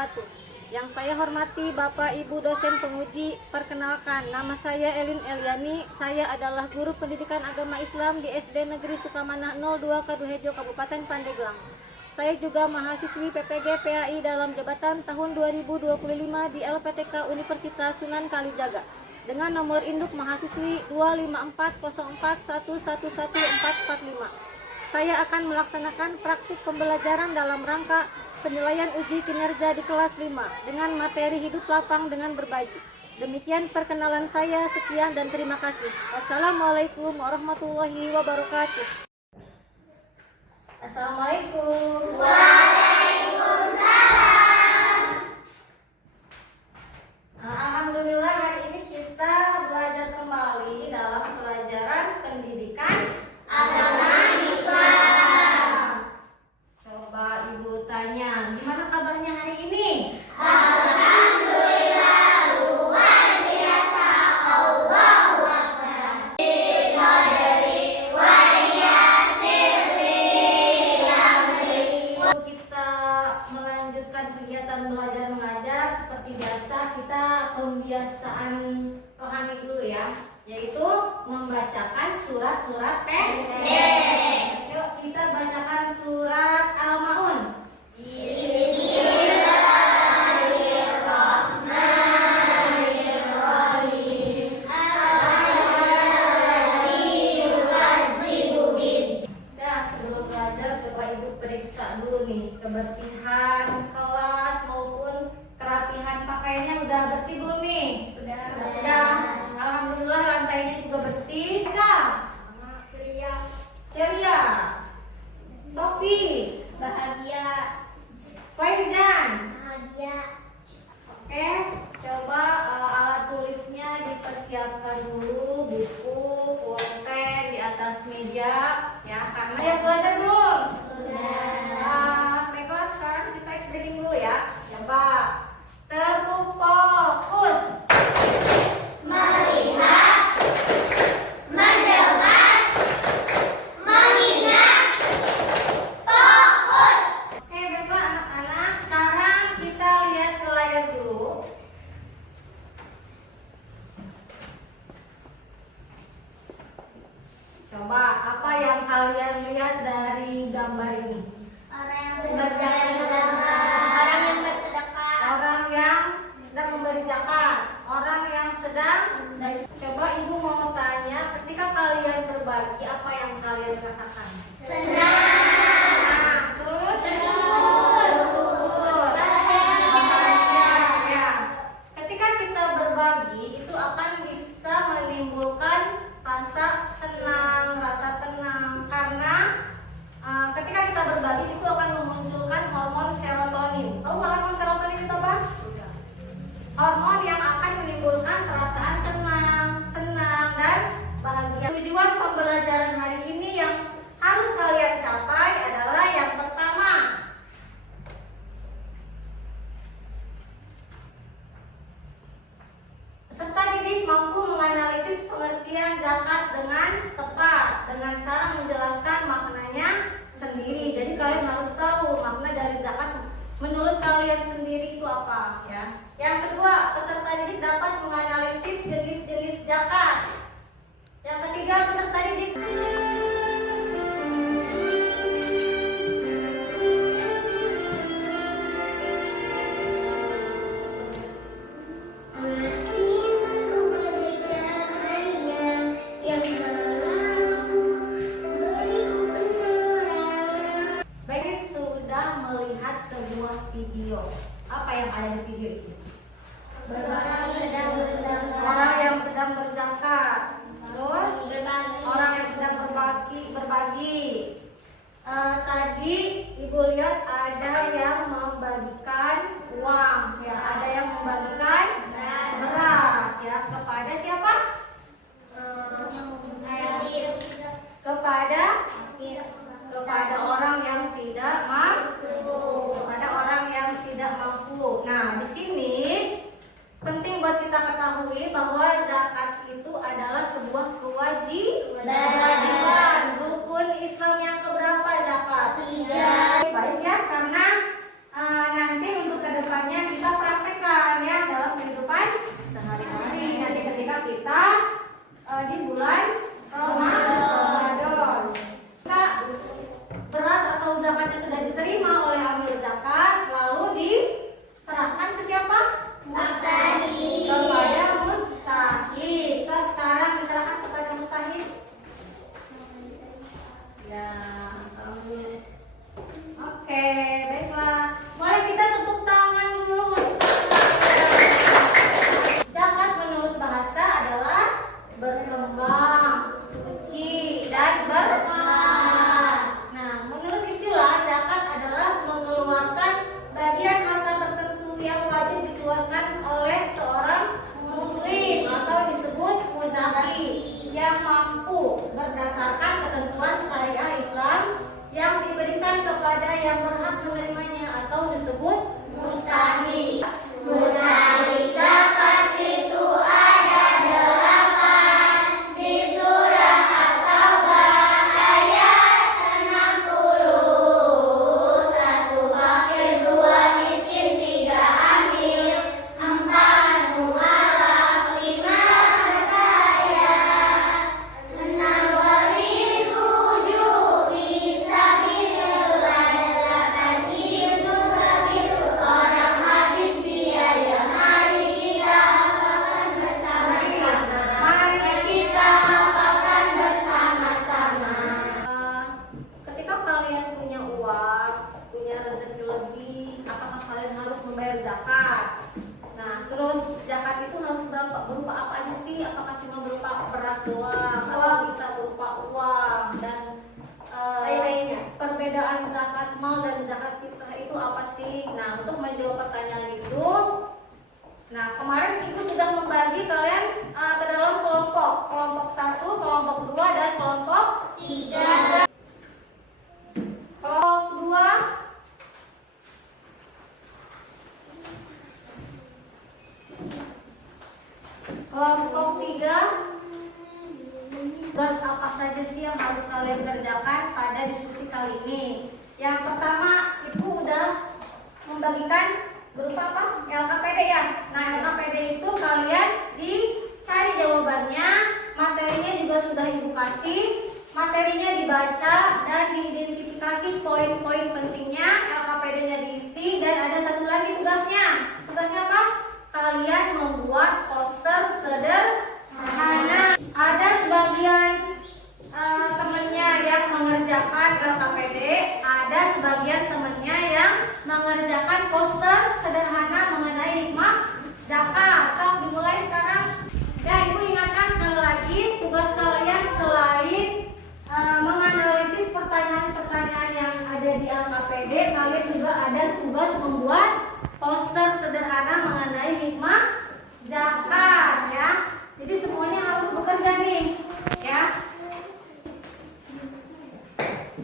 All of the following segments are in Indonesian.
wabarakatuh. Yang saya hormati Bapak Ibu dosen penguji, perkenalkan nama saya Elin Eliani. Saya adalah guru pendidikan agama Islam di SD Negeri Sukamanah 02 Kaduhejo, Kabupaten Pandeglang. Saya juga mahasiswi PPG PAI dalam jabatan tahun 2025 di LPTK Universitas Sunan Kalijaga dengan nomor induk mahasiswi 25404111445. Saya akan melaksanakan praktik pembelajaran dalam rangka penilaian uji kinerja di kelas 5 dengan materi hidup lapang dengan berbagi. Demikian perkenalan saya, sekian dan terima kasih. Wassalamualaikum warahmatullahi wabarakatuh. Assalamualaikum. Waalaikumsalam. Alhamdulillah, hari ini kita belajar kembali dalam pelajaran pendidikan Agama Islam. Coba Ibu tanya, gimana kabarnya hari ini? Alhamdulillah, luar biasa. Allahu Akbar. Bismillahirrahmanirrahim. Wa yassir li amri. Kita melanjutkan kegiatan belajar mengajar seperti biasa. Kita pembiasaan rohani dulu ya, yaitu membacakan surat-surat pendek. Yuk kita bacakan surat Al-Maun. Bismillahirrahmanirrahim. Alladzi yukadzibu bin. Ya, sebelum belajar coba Ibu periksa dulu nih kebersihan kelas maupun kerapihan pakaiannya udah bersih belum nih? Udah. Alhamdulillah lantainya juga bersih. Ceria. Ceria. Sofi. Bahagia. Faizan. Bahagia. Oke, coba alat tulisnya dipersiapkan dulu, buku, pulpen di atas meja ya, karena ya belajar belum? Baiklah, sekarang kita reading dulu ya. Coba tepuk fokus. Melihat, mendengar, mengingat, fokus. Oke, baiklah anak-anak, sekarang kita lihat ke layar dulu. Coba apa yang kalian lihat dari gambar ini? Orang yang bersedekah. Orang yang bersedekah. Orang yang sedang memberi zakat, orang yang sedang. Coba Ibu mau tanya, ketika kalian berbagi apa yang kalian rasakan? Senang. Nah, terus Bersyukur. bahagia ya. Ketika kita berbagi itu akan bisa menimbulkan rasa senang, rasa tenang, karena ketika kita berbagi itu akan memunculkan hormon serotonin. Tahu nggak hormon serotonin itu apa? Hormon yang akan menimbulkan perasaan tenang, senang, dan bahagia. Tujuan pembelajaran hari ini yang harus kalian capai adalah yang pertama, peserta didik mampu menganalisis pengertian zakat dengan tepat dengan cara menjelaskan maknanya sendiri. Jadi kalian harus tahu makna dari zakat menurut kalian sendiri itu apa ya. Yang kedua, peserta didik dapat menganalisis jenis-jenis zakat. Yang ketiga, peserta didik Bersinar bagai cahaya yang selalu beriku penerangan. baik sudah melihat sebuah video. Apa yang ada di video itu? Orang sedang Orang yang sedang berzakat. Terus berbagi. orang yang sedang berbagi. Tadi Ibu lihat ada yang membagikan uang ya, ada yang membagikan beras ya, kepada siapa? Kepada orang yang tidak mampu. Kepada orang yang tidak mampu. Nah, di sini penting jawabannya kita praktekkan ya dalam kehidupan sehari-hari. Nanti ketika kita di bulan Ramadan, kita beras atau zakatnya sudah diterima oleh amil zakat, lalu diserahkan ke siapa? Mustahik. Kepada mustahik. Sekarang diserahkan kepada mustahik. Ya, oke, baiklah. Boleh kita tepuk tangan dulu. Zakat menurut bahasa adalah berkembang, suci, dan berkah. Nah, menurut istilah zakat adalah mengeluarkan bagian harta tertentu yang wajib dikeluarkan oleh seorang muslim atau disebut muzaki yang mampu berdasarkan ketentuan syariah Islam yang diberikan kepada yang berhak menerimanya atau disebut mustahik. Mustahik zakat itu ada 8 di surah At-Taubah ayat 60. 1 fakir, 2 miskin, 3 amil, 4 mu'alaf, 5 saya, 6 gharib, 7 fisabilillah, 8 ibnu sabil, orang habis biaya. Mari kita hafalkan bersama-sama. Mari kita hafalkan bersama-sama. Ketika kalian punya uang, punya rezeki lebih, apakah kalian harus membayar zakat? Nah, terus zakat itu harus berupa apa aja sih? Apakah cuma berupa beras doang, atau bisa berupa uang dan Lain-lainnya. perbedaan zakat mal dan zakat fitrah itu apa sih? Nah, untuk menjawab pertanyaan itu, nah kemarin ibu sudah membagi kalian ke dalam kelompok 1, kelompok 2, dan kelompok 3. kelompok 2. Kelompok 3, tugas apa saja sih yang harus kalian kerjakan pada diskusi kali ini? Yang pertama, ibu udah membagikan berupa apa? LKPD ya. Nah, LKPD itu kalian dicari jawabannya, materinya juga sudah ibu kasih, materinya dibaca dan diidentifikasi poin-poin pentingnya, LKPD-nya diisi, dan ada satu lagi tugasnya. Tugasnya apa? Kalian membuat poster sederhana. Ada sebagian temennya yang mengerjakan LKPD, ada sebagian temennya yang mengerjakan poster sederhana mengenai hikmah zakat. So, dimulai sekarang. Ya, ibu ingatkan sekali lagi, tugas kalian selain menganalisis pertanyaan-pertanyaan yang ada di LKPD, kalian juga ada tugas membuat poster sederhana mengenai hikmah zakat ya. Jadi semuanya harus bekerja nih ya.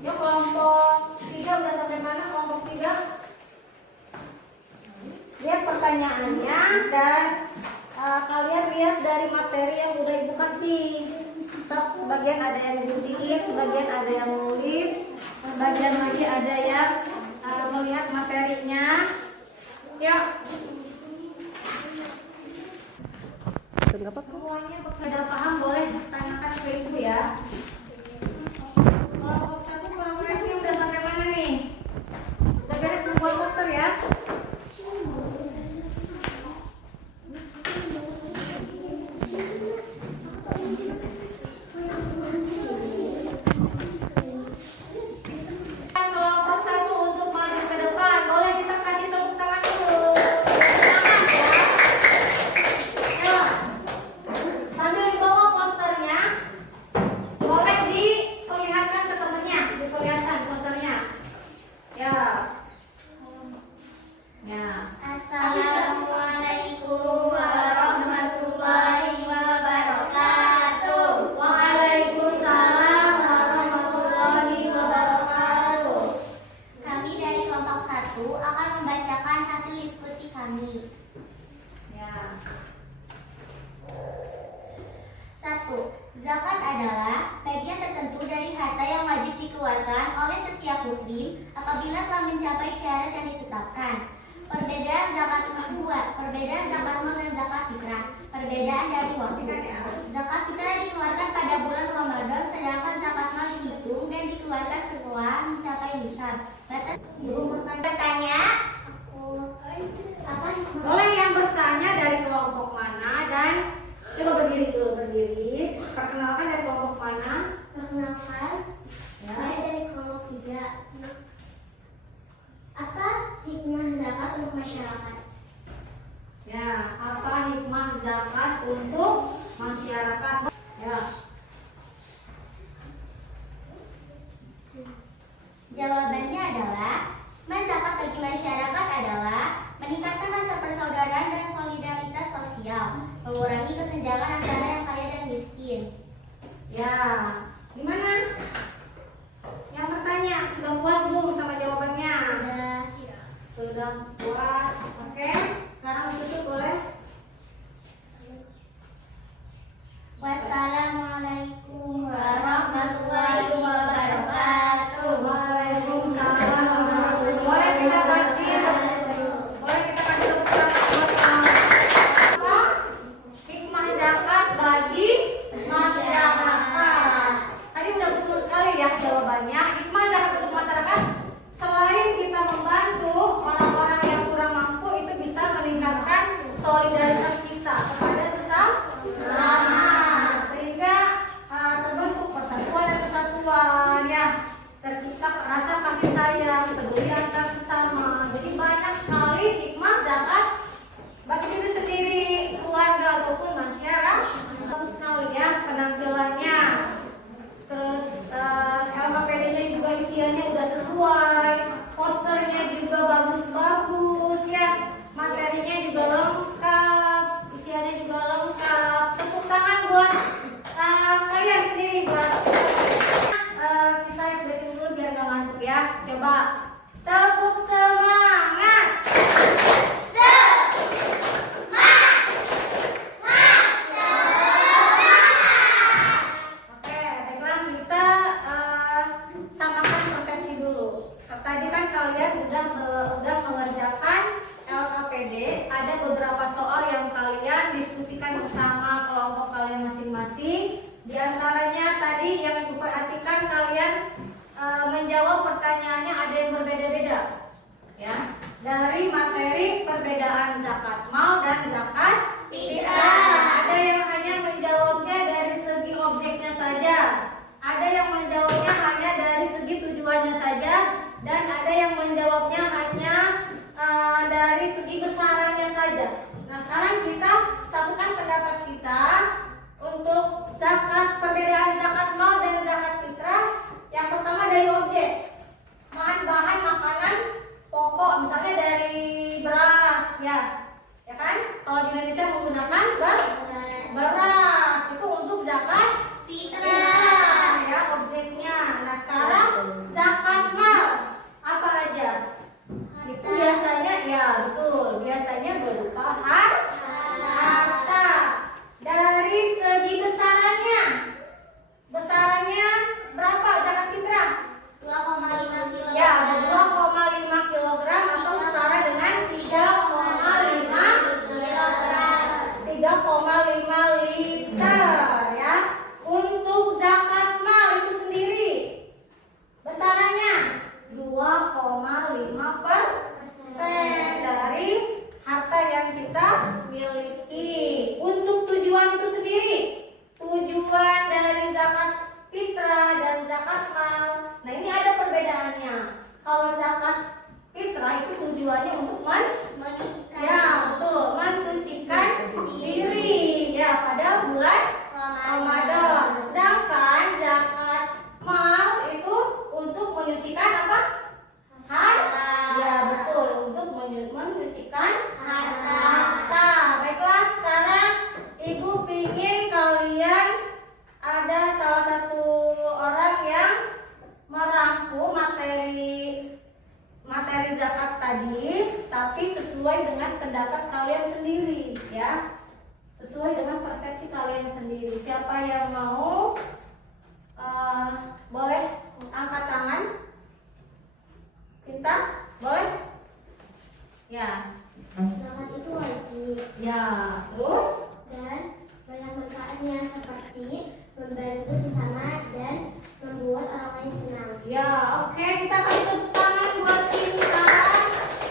Yuk, kelompok 3 udah sampai mana? Kelompok 3 lihat pertanyaannya dan kalian lihat dari materi yang udah ibu kasih. Sebagian ada yang dibuatin, sebagian ada yang nulis, sebagian lagi ada yang melihat materinya. Yuk. Semuanya sudah paham, boleh tanyakan ke ibu ya. Kelompok 1 progresnya udah sampai mana nih? Udah beres membuat poster ya? Kelompok 1 untuk maju ke depan, boleh kita kasih tepuk tangan dulu. Semangat ya. Ayo. Sambil dibawa posternya, boleh diperlihatkan ke temennya, diperlihatkan posternya. Ya. Ya. Assalamualaikum warahmatullahi wabarakatuh. Waalaikumsalam warahmatullahi wabarakatuh. Kami dari kelompok 1 akan membacakan hasil diskusi kami. Ya. 1. Zakat adalah bagian tertentu dari harta yang wajib dikeluarkan oleh setiap muslim apabila telah mencapai syarat yang ditetapkan. Perbedaan zakat Perbedaan zakat mal dan zakat fitrah. Perbedaan dari waktu. Zakat fitrah dikeluarkan pada bulan Ramadan, sedangkan zakat mal dihitung dan dikeluarkan setelah mencapai nisab. Batas bertanya, apa? Boleh yang bertanya dari kelompok mana dan coba berdiri dulu, berdiri. Perkenalkan dari kelompok mana? Perkenalkan, Ya. saya dari kelompok 3. Apa hikmah zakat untuk masyarakat? Ya, apa hikmah zakat untuk masyarakat? Ya. Jawabannya adalah, zakat bagi masyarakat adalah meningkatkan rasa persaudaraan dan solidaritas sosial, mengurangi kesenjangan antara yang kaya dan miskin. Ya. Gimana? Yang bertanya sudah puas belum sama jawabannya? Sudah puas. Oke. Sekarang tutup boleh? Wassalamualaikum warahmatullahi wabarakatuh. Waalaikumsalam warahmatullahi wabarakatuh. Boleh kita kasih tepuk tangan. Apa? Hikmah zakat bagi masyarakat. Tadi udah betul sekali ya jawabannya. Hikmah zakat untuk masyarakat, selain kita membantu orang-orang yang kurang mampu, itu bisa meningkatkan solidaritas kita kepada sesama, sehingga terbentuk persatuan dan kesatuan, ya, tercipta rasa kasih sayang, peduli antar sesama. Jadi banyak sekali hikmah zakat bagi diri sendiri, keluarga ataupun masyarakat. Bagus sekali ya penampilannya. Terus LKPD-nya juga isiannya udah sesuai, posternya juga bagus-bagus ya, materinya juga lengkap, isiannya juga lengkap. Tepuk tangan buat kalian sendiri, buat kita breaking dulu biar gak ngantuk ya. Coba tepuk semangat. Oke, baiklah kita samakan persepsi dulu. Tadi kan kalian udah mengerjakan LKPD, ada beberapa soal yang kalian diskusikan bersama kelompok kalian masing-masing. Di antaranya tadi yang Ibu perhatikan, kalian menjawab pertanyaannya ada yang berbeda-beda, ya. Dari materi perbedaan zakat mal dan zakat fitrah. Ada yang hanya menjawabnya dari segi objeknya saja, ada yang menjawabnya hanya dari segi tujuannya saja, dan ada yang menjawabnya hanya dari segi besarannya saja. Nah, sekarang kita satukan pendapat kita untuk perbedaan zakat mal dan zakat fitrah. Yang pertama dari objek, bahan-bahan makanan pokok, misalnya dari beras, ya kan? Kalau di Indonesia menggunakan beras, itu untuk zakat fitrah, ya objeknya. Nah, sekarang zakat mal apa aja? Itu biasanya, ya betul, biasanya berupa harta. Dari segi besarannya berapa zakat fitrah? 2,5 kg. Ya, 2,5 kg atau setara dengan 3,5 liter, ya. Untuk zakat mal itu sendiri besarannya 2,5% dari harta yang kita miliki. Untuk tujuan itu sendiri, tujuan dari zakat fitrah dan zakat mal, nah ini ada perbedaannya. Kalau zakat fitrah itu tujuannya untuk Menyucikan. ya betul, mensucikan diri ya pada bulan Ramadan. Sedangkan zakat mal itu untuk menyucikan apa? Harta. Ya betul, untuk menyucikan harta. Baiklah, sekarang Ibu ingin kalian ada salah satu orang yang merangkum materi zakat tadi, tapi sesuai dengan pendapat kalian sendiri, ya, sesuai dengan persepsi kalian sendiri. Siapa yang mau? Boleh angkat tangan. Cinta, boleh? Ya. Zakat itu wajib Ya, terus? dan banyak manfaatnya seperti membantu sesama dan membuat orang lain senang. Ya, oke, kita kasih tepuk tangan buat Cinta.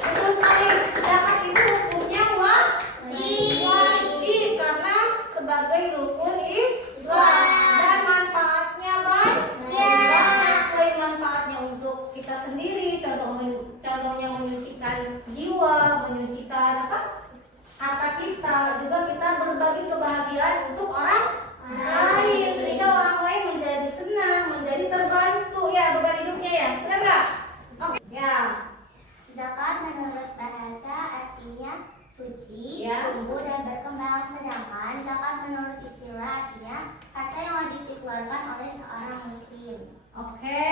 Betul sekali. Zakat itu hukumnya wajib karena sebagai rukun Islam dan manfaatnya banyak. Selain manfaatnya untuk kita sendiri, contohnya menyucikan jiwa, menyucikan harta kita, juga kita berbagi kebahagiaan untuk orang lain sehingga orang lain menjadi senang, menjadi terbantu ya beban hidupnya ya, benar nggak? Oke. Ya. Zakat menurut bahasa artinya suci, Ya. tumbuh dan berkembang, sedangkan zakat menurut istilah artinya harta yang wajib dikeluarkan oleh seorang muslim. Oke.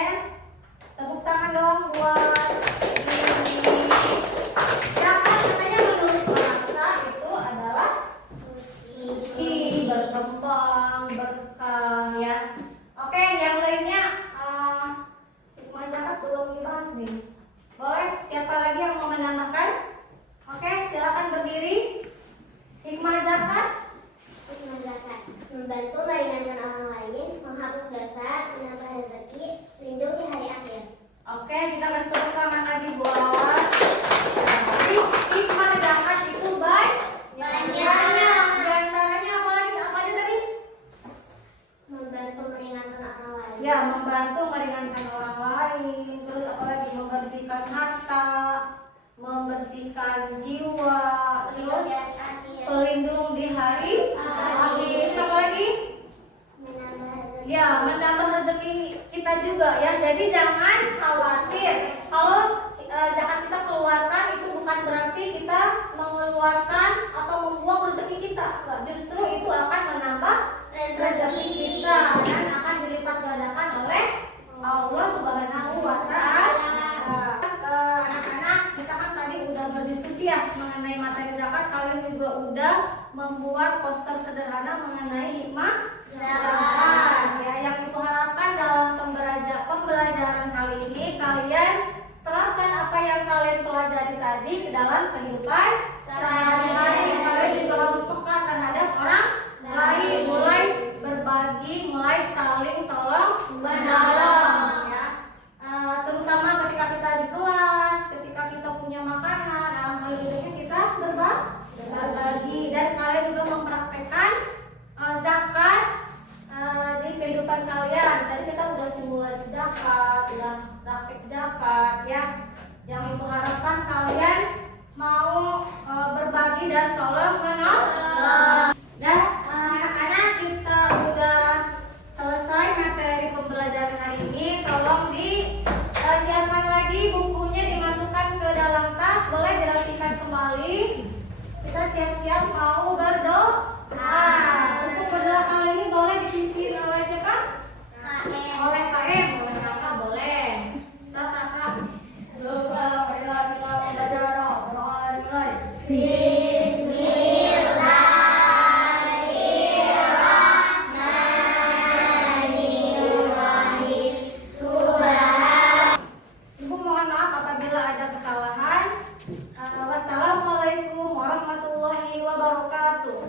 Tepuk tangan dong buat zakat. Katanya menurut bahasa itu adalah suci, berkembang, berkah ya. Oke, yang lainnya hikmah zakat belum dibahas nih. Boleh, siapa lagi yang mau menambahkan? Oke, silakan berdiri. Hikmah zakat. Hikmah zakat membantu meringankan orang lain, menghapus dosa, menambah rezeki, lindung di hari akhir. Oke, kita kasih tepuk tangan lagi buat. Jadi hikmah zakat itu banyak. Di antaranya apa aja tadi? Membantu meringankan orang lain. Ya, membantu meringankan orang lain. Terus apa lagi? Membersihkan harta, membersihkan jiwa, terus pelindung di hari akhir. Terus apa lagi? Menambah rezeki. Ya, menambah rezeki kita juga ya. Jadi jangan khawatir kalau zakat kita keluarkan itu bukan berarti kita mengeluarkan atau membuang rezeki kita. Enggak, justru itu akan menambah rezeki kita dan akan dilipat gandakan oleh Allah Subhanahu wa Ta'ala. Anak-anak, kita kan tadi udah berdiskusi ya mengenai materi zakat. Kalian juga udah membuat poster sederhana mengenai hikmah zakat. Ya, yang ibu harapkan dalam pembelajaran kali ini kalian terapkan apa yang kalian pelajari tadi ke dalam kehidupan sehari-hari. Kalian juga harus peka terhadap orang lain, mulai berbagi, mulai saling tolong menolong ya. Terutama ketika kita di kelas, ketika kita punya makanan, alhamdulillah kita berbagi dan kalian juga mempraktekkan zakat di kehidupan kalian. Tadi kita udah simulasi zakat, udah praktek zakat ya. Yang itu harapkan kalian mau berbagi dan tolong menolong. Dan anak-anak, kita udah selesai materi pembelajaran hari ini. Tolong disiapkan lagi bukunya, dimasukkan ke dalam tas, boleh dirapikan kembali. Kita siap-siap mau berdoa. Untuk berdoa kali ini boleh dipimpin oleh siapa? Oleh KM, oleh kakak boleh. Silakan kakak. Ibu mohon maaf apabila ada kesalahan. Wassalamualaikum warahmatullahi wabarakatuh.